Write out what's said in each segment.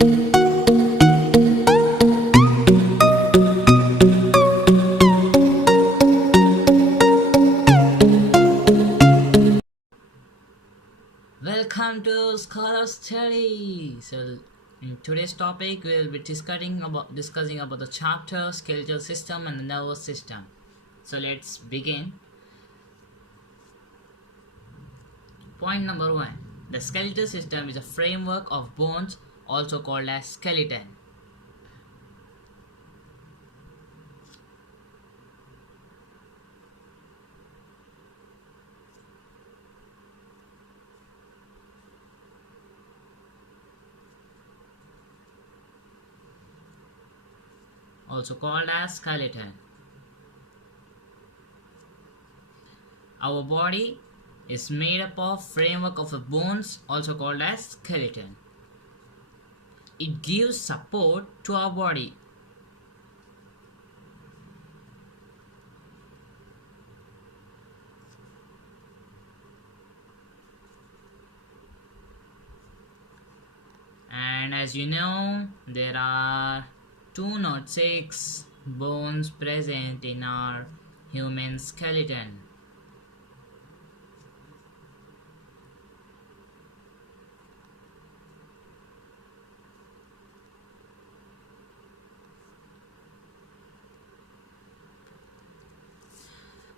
Welcome to Scholar Study. So, in today's topic, we will be discussing about the chapter skeletal system and the nervous system. So, let's begin. Point number one: the skeletal system is a framework of bones, also called as skeleton. Also called as skeleton. Our body is made up of framework of bones, also called as skeleton. It gives support to our body. And as you know, there are 206 bones present in our human skeleton.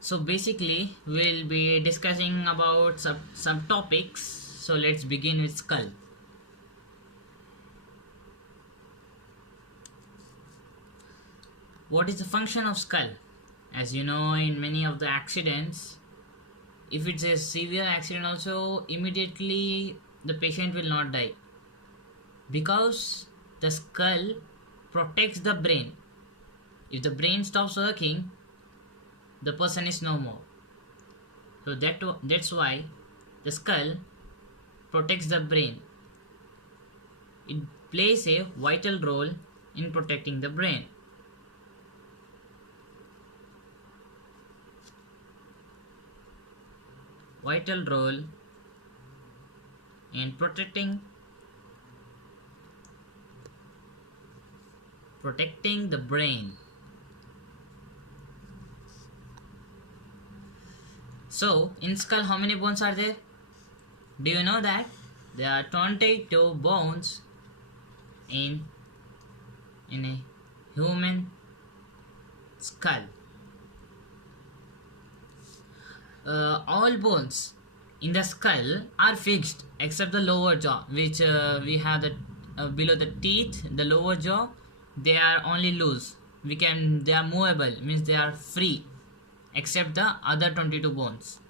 So basically, we'll be discussing about some topics. So let's begin with skull. What is the function of skull? As you know, in many of the accidents, if it's a severe accident also, immediately the patient will not die, because the skull protects the brain. If the brain stops working, the person is no more. So that's why the skull protects the brain. It plays a vital role in protecting the brain. Vital role in protecting the brain. So in skull, how many bones are there? Do you know that there are 22 bones in a human skull? All bones in the skull are fixed except the lower jaw, which we have the below the teeth. The lower jaw, they are only loose. They are movable, means they are free, except the other 22 bones.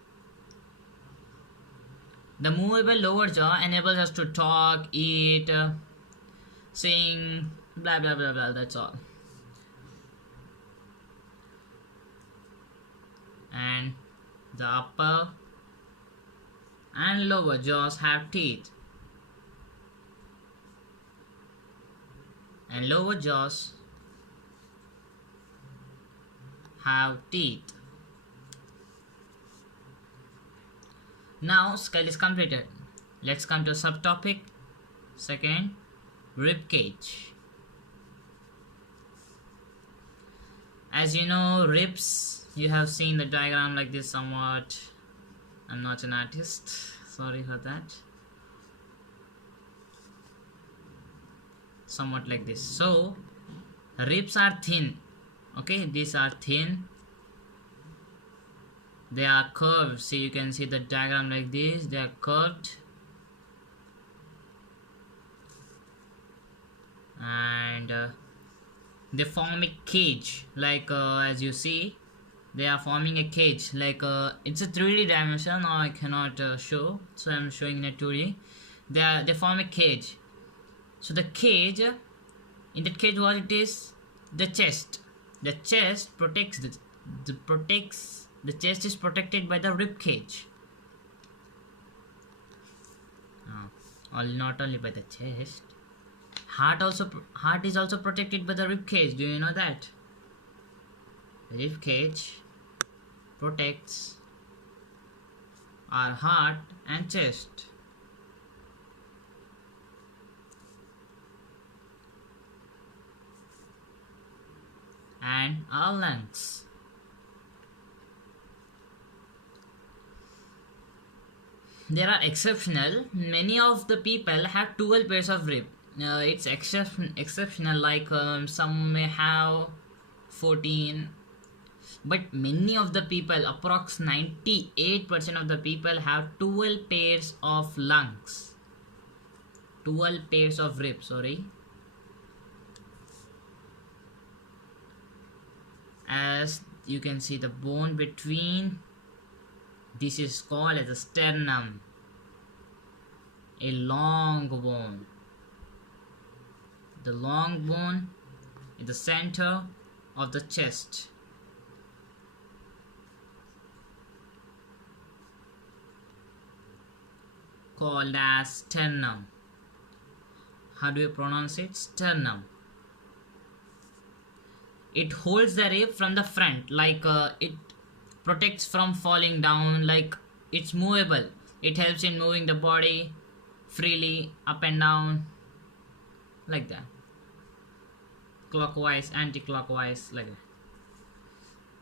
The movable lower jaw enables us to talk, eat, sing, blah blah blah blah. That's all. And the upper and lower jaws have teeth, and lower jaws have teeth. Now skull is completed. Let's come to a subtopic. Second, rib cage. As you know, ribs, you have seen the diagram like this somewhat. I'm not an artist, sorry for that. Somewhat like this. So ribs are thin. Okay, these are thin. They are curved. See, you can see the diagram like this. They are curved, and they form a cage. Like as you see, they are forming a cage. Like it's a 3D dimension. Now I cannot show, so I'm showing in a 2D. They form a cage. So the cage, in that cage, what it is? The chest. The chest protects the chest is protected by the rib cage. Not only by the chest, heart is also protected by the rib cage. Do you know that? The rib cage protects our heart, and chest. phalanx. There are exceptional. Many of the people have 12 pairs of rib. It's exceptional, like some may have 14, but many of the people, approx 98% of the people, have 12 pairs of lungs. 12 pairs of ribs, sorry. As you can see, the bone between, this is called as a sternum, a long bone. The long bone is the center of the chest. Called as sternum. How do you pronounce it? Sternum. It holds the rib from the front, like it protects from falling down, like it's movable. It helps in moving the body freely up and down, like that, clockwise, anti-clockwise, like that.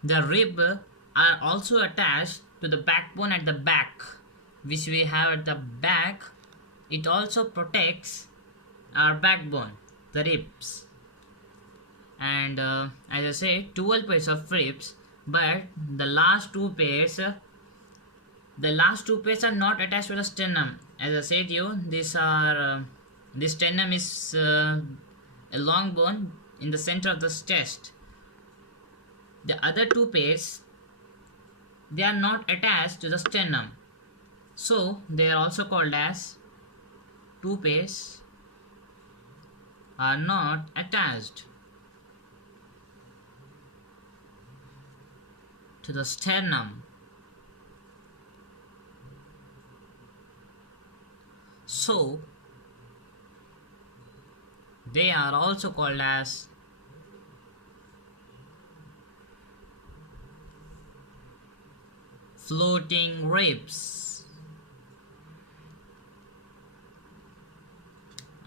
The rib are also attached to the backbone at the back, which we have at the back. It also protects our backbone, the ribs. And as I say, 12 pairs of ribs, but the last two pairs are not attached to the sternum. As I said to you, this sternum is a long bone in the center of the chest. The other two pairs, they are not attached to the sternum, so they are also called as two pairs are not attached to the sternum. So they are also called as floating ribs.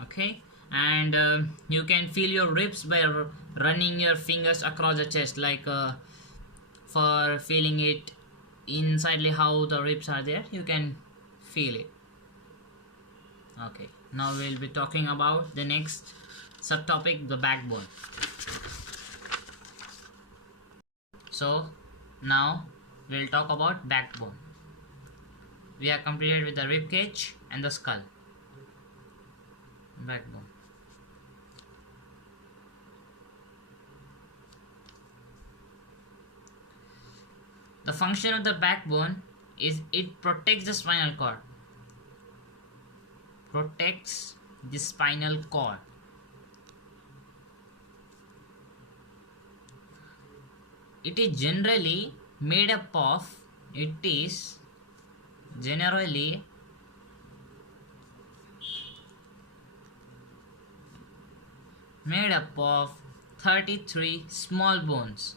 Okay, and you can feel your ribs by running your fingers across the chest, like for feeling it insidely how the ribs are there, you can feel it. Okay, now we'll be talking about the next subtopic, the backbone. So now we'll talk about backbone. We are completed with the rib cage and the skull. Backbone. The function of the backbone is it protects the spinal cord. Protects the spinal cord. It is generally made up of 33 small bones.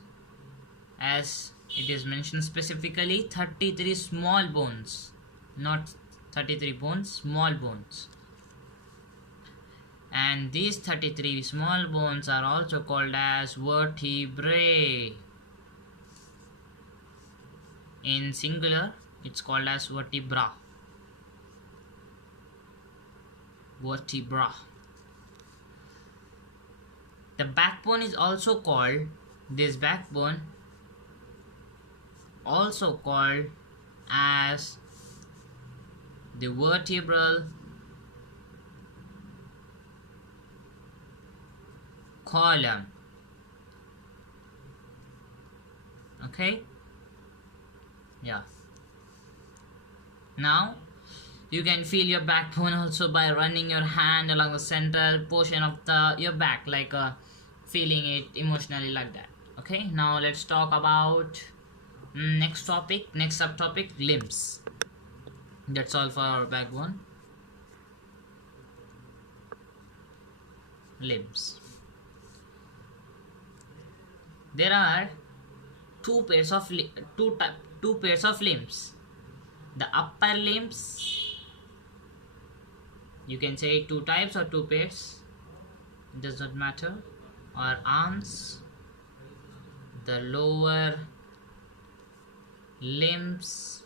As it is mentioned specifically, 33 small bones, not 33 bones, small bones. And these 33 small bones are also called as vertebrae. In singular, it's called as vertebra. Vertebra. The backbone is also called, this backbone also called as the vertebral column. Okay, yeah. Now you can feel your backbone also by running your hand along the central portion of your back, like feeling it emotionally, like that. Okay, now let's talk about next subtopic, limbs. That's all for our backbone. Limbs. There are two pairs of limbs. The upper limbs, you can say two types or two pairs, it does not matter, or arms, the lower limbs,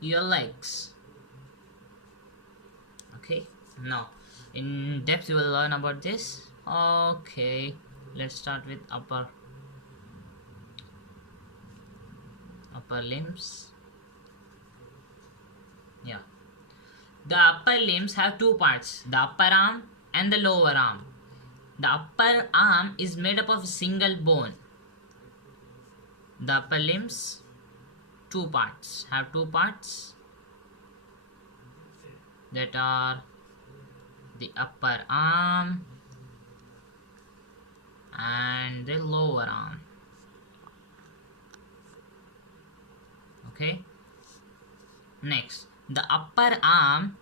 your legs. Okay, now in depth you will learn about this. Okay, let's start with upper limbs. Yeah, the upper limbs have two parts, the upper arm and the lower arm. The upper arm is made up of a single bone. The upper limbs have two parts that are the upper arm and the lower arm. Okay, next, the upper arm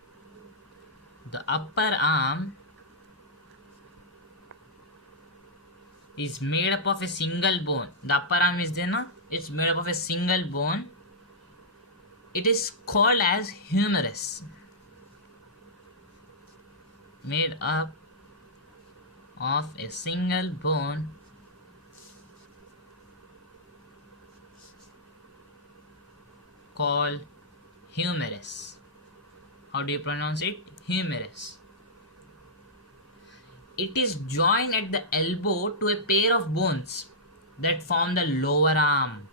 is made up of a single bone. The upper arm is there, it's made up of a single bone. It is called as humerus. Made up of a single bone called humerus. How do you pronounce it? Humerus. It is joined at the elbow to a pair of bones that form the lower arm.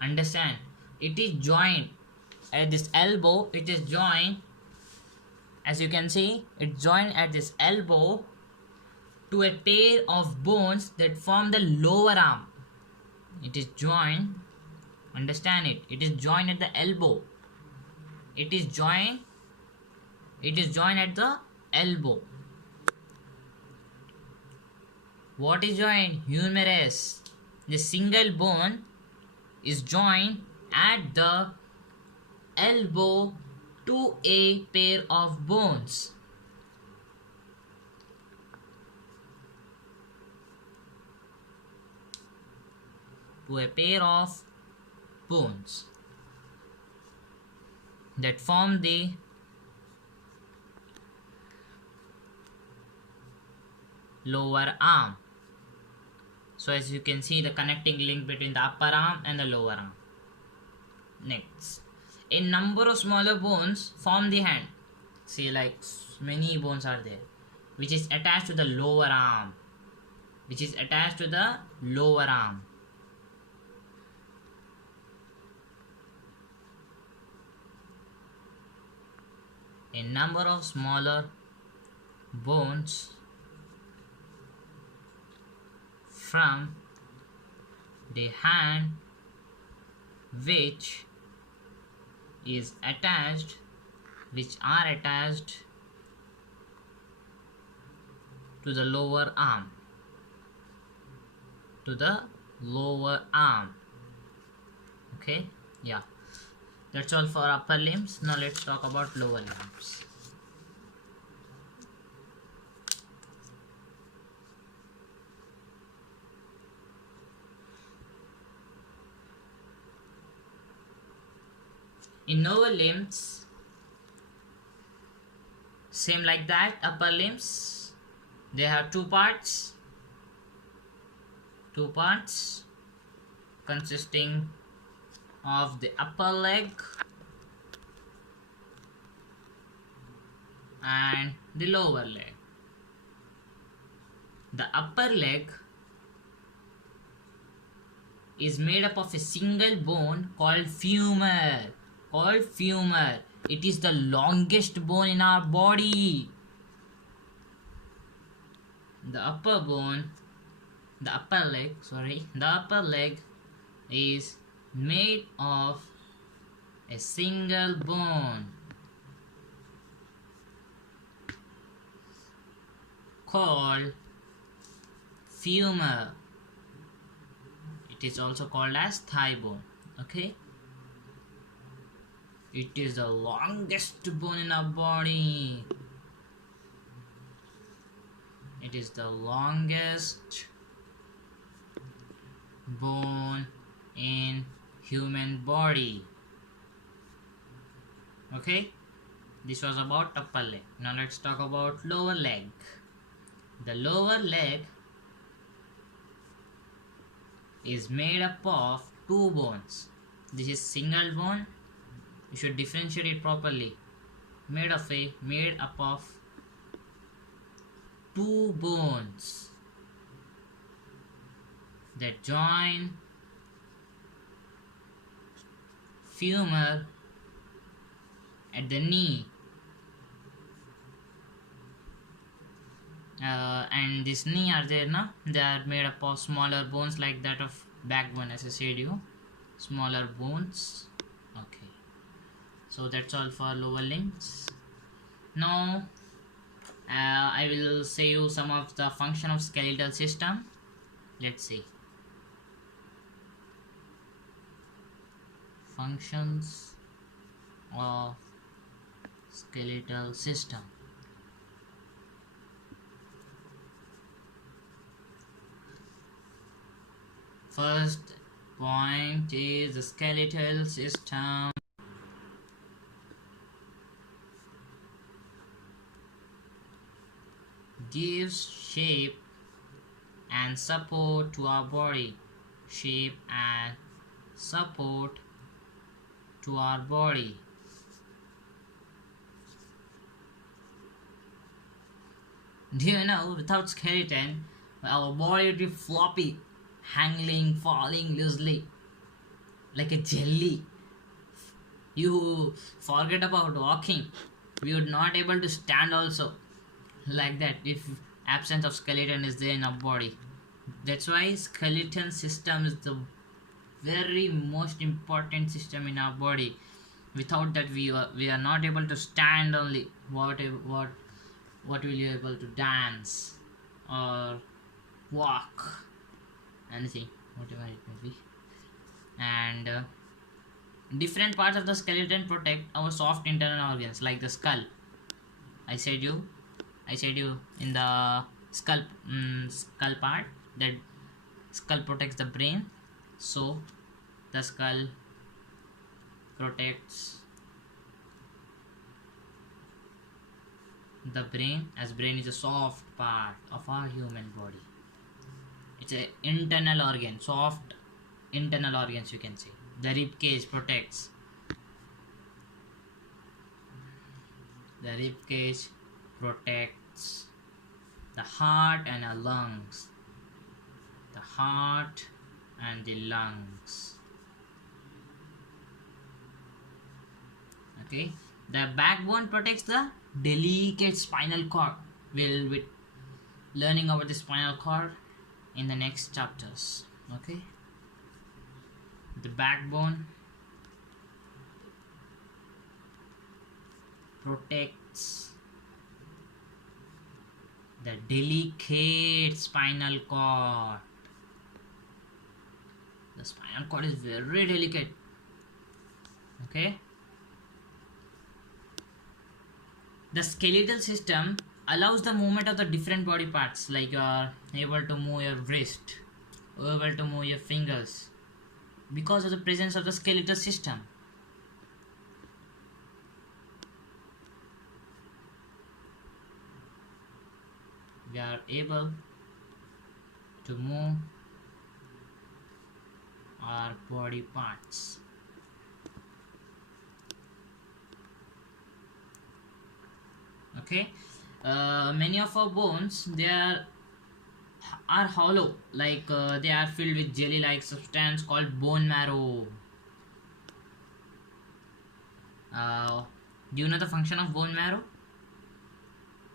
Understand? It is joined at this elbow. It is joined, as you can see, it's joined at this elbow to a pair of bones that form the lower arm. It is joined. Understand it. It is joined at the elbow. It is joined at the elbow. What is joined? Humerus. The single bone is joined at the elbow to a pair of bones. To a pair of bones that form the lower arm. So as you can see, the connecting link between the upper arm and the lower arm. Next, a number of smaller bones form the hand. See, like many bones are there, which is attached to the lower arm. A number of smaller bones from the hand which are attached to the lower arm. Okay, yeah, that's all for upper limbs. Now let's talk about lower limbs. In lower limbs, same like that, upper limbs, they have two parts consisting of the upper leg and the lower leg. The upper leg is made up of a single bone called femur. It is the longest bone in our body. The upper leg is made of a single bone called femur. It is also called as thigh bone. Okay, it is the longest bone in our body. It is the longest bone in human body. Okay, this was about upper leg. Now let's talk about lower leg. The lower leg is made up of two bones. This is single bone. You should differentiate it properly. Made up of two bones that join femur at the knee, and this knee are there now. They are made up of smaller bones like that of backbone, as I said you, smaller bones. Okay, so that's all for lower limbs. Now I will say you some of the function of skeletal system. Let's see. Functions of skeletal system. First point is the skeletal system gives shape and support to our body. Shape and support to our body. Do you know, without skeleton, our body would be floppy, hanging, falling loosely, like a jelly. You forget about walking. We would not able to stand also, like that, if absence of skeleton is there in our body. That's why skeleton system is the very most important system in our body. Without that, we are not able to stand only. What will you able to dance or walk, anything, whatever it may be. And different parts of the skeleton protect our soft internal organs, like the skull. I said you in the skull part that skull protects the brain. So the skull protects the brain, as brain is a soft part of our human body. It's an internal organ, soft internal organs, you can say. The rib cage protects. The rib cage protects the heart and the lungs. The heart and the lungs. Okay. The backbone protects the delicate spinal cord. We'll be learning about the spinal cord in the next chapters. Okay. The backbone protects the delicate spinal cord. The spinal cord is very delicate. Okay. The skeletal system allows the movement of the different body parts, like you are able to move your wrist, able to move your fingers, because of the presence of the skeletal system. We are able to move our body parts. Okay. Many of our bones, they are hollow, like they are filled with jelly like substance called bone marrow. Do you know the function of bone marrow?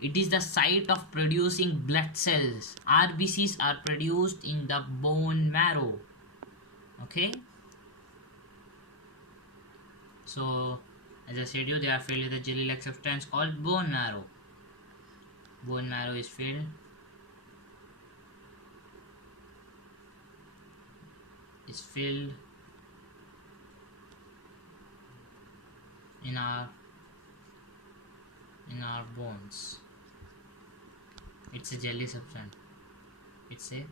It is the site of producing blood cells. RBCs are produced in the bone marrow. Okay. So as I said you, they are filled with a jelly like substance called bone marrow. Bone marrow is filled in our bones. It's a jelly substance. It's a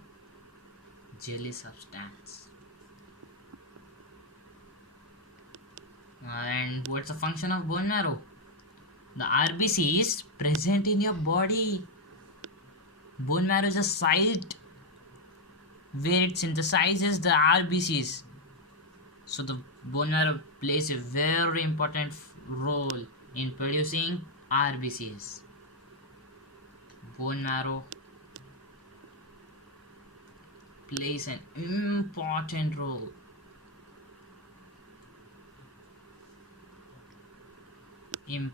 jelly substance. And what's the function of bone marrow? The RBC is present in your body. Bone marrow is a site where it synthesizes the RBCs. So the bone marrow plays a very important role in producing RBCs. Bone marrow plays an important role in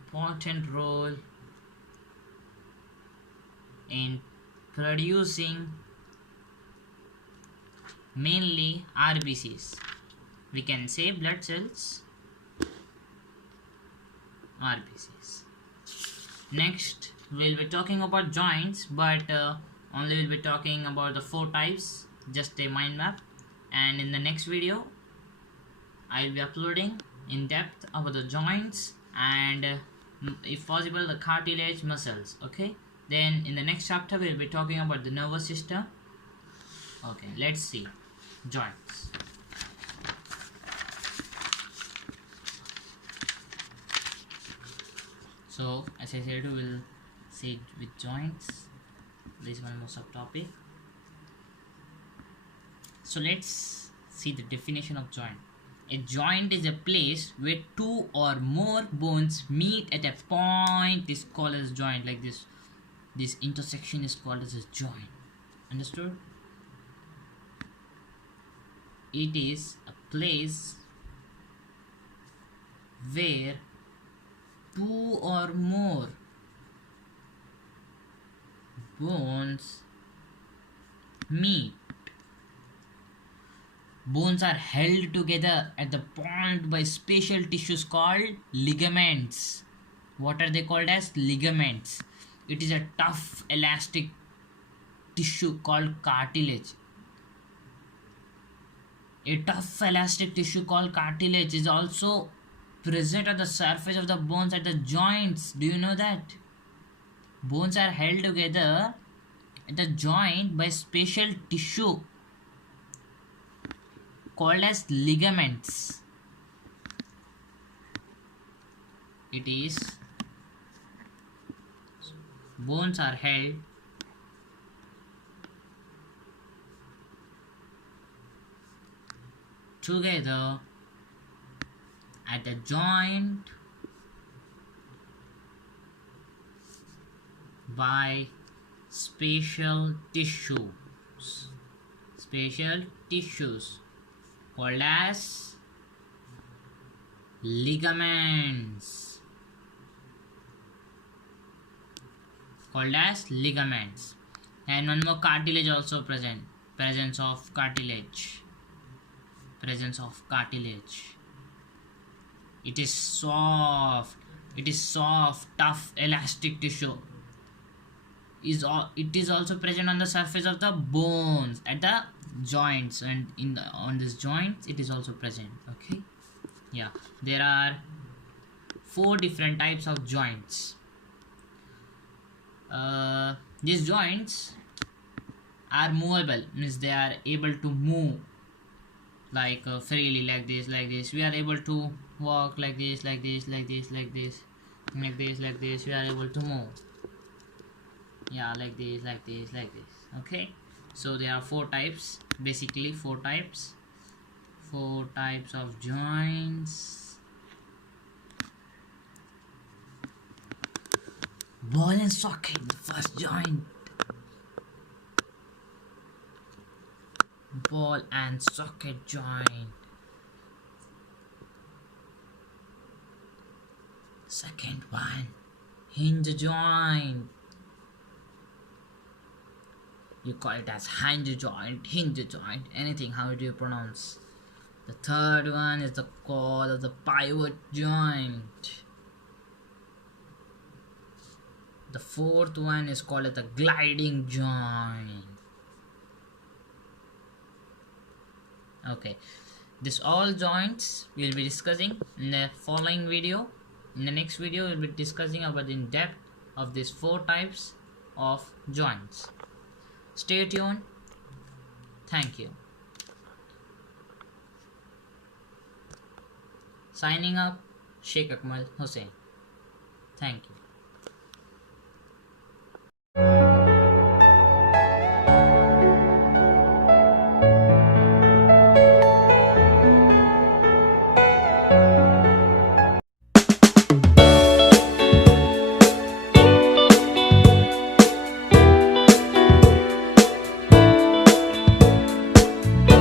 producing mainly RBCs. We can say blood cells, RBCs. Next, we'll be talking about joints, but only we'll be talking about the 4 types, just a mind map. And in the next video, I'll be uploading in depth about the joints and if possible the cartilage muscles. Okay, then in the next chapter we'll be talking about the nervous system. Okay, let's see joints. So as I said, we'll see with joints. This is one more subtopic. So let's see the definition of joint. A joint is a place where 2 or more bones meet at a point is called as joint. Like this intersection is called as a joint. Understood? It is a place where 2 or more bones meet. Bones are held together at the point by special tissues called ligaments. What are they called as? Ligaments. It is a tough elastic tissue called cartilage. A tough elastic tissue called cartilage is also present at the surface of the bones at the joints. Do you know that? Bones are held together at the joint by special tissue called as ligaments. It is bones are held together at the joint by special tissues called as ligaments. And one more, cartilage also present. Presence of cartilage. It is soft, tough, elastic tissue. It is also present on the surface of the bones at the joints, and on this joints it is also present. Okay, yeah, there are 4 different types of joints. These joints are movable, means they are able to move like freely, like this. We are able to walk like this. We are able to move, yeah, like this. Okay, so there are 4 types, basically 4 types of joints. Ball and socket, the first joint. Ball and socket joint. Second one, hinge joint. You call it as hinge joint, anything, how do you pronounce? The third one is the call of the pivot joint. The fourth one is called as the gliding joint. Okay, this all joints we'll be discussing in the following video. In the next video we'll be discussing about in depth of these 4 types of joints. Stay tuned. Thank you. Signing up, Sheikh Akmal Hussain. Thank you.